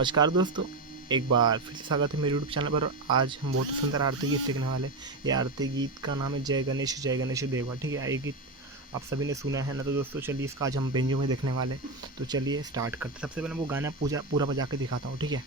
नमस्कार दोस्तों, एक बार फिर से स्वागत है मेरे यूट्यूब चैनल पर। आज हम बहुत ही सुंदर आरती गीत सीखने वाले। ये आरती गीत का नाम है जय गणेश देवा। ठीक है, ये गीत आप सभी ने सुना है ना। तो दोस्तों चलिए इसका आज हम बेंजो में देखने वाले। तो चलिए स्टार्ट करते। सबसे पहले वो गाना पूरा बजा के दिखाता हूँ। ठीक है,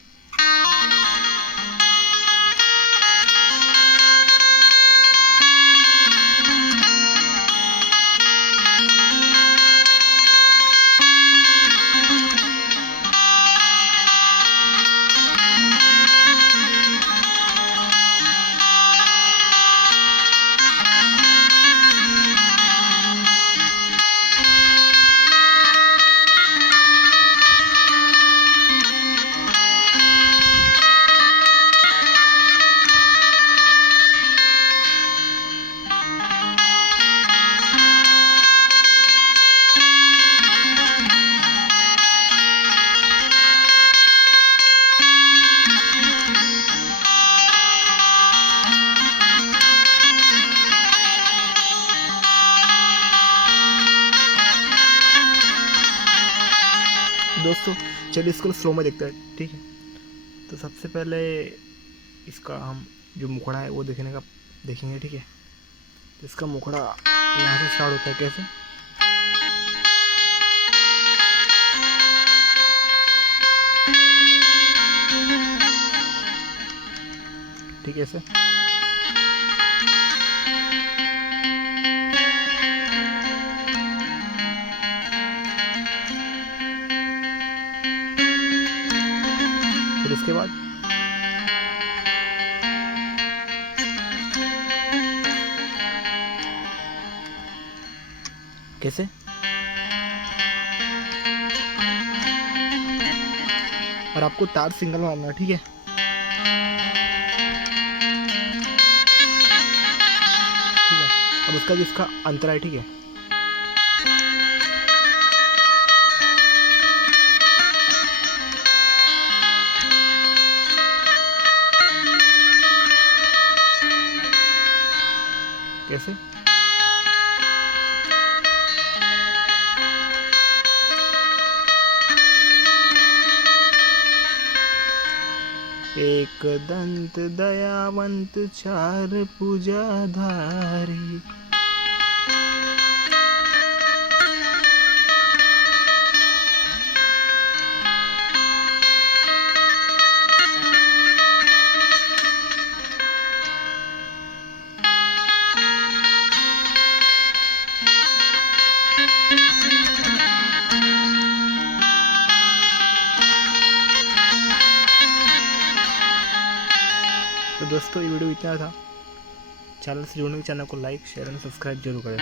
दोस्तों चलिए इसको स्लो में देखते हैं। ठीक है, तो सबसे पहले इसका हम जो मुखड़ा है वो देखेंगे। ठीक है, तो इसका मुखड़ा यहाँ से स्टार्ट होता है। कैसे? ठीक है, ऐसे। फिर इसके बाद कैसे? और आपको तार सिंगल मारना है। ठीक है, ठीक है। अब उसका जिसका अंतरा है। ठीक है, कैसे? एक दंत दयावंत चार भुजाधारी। तो दोस्तों ये वीडियो इतना था। चैनल से जुड़ने के चैनल को लाइक शेयर एंड सब्सक्राइब जरूर करें।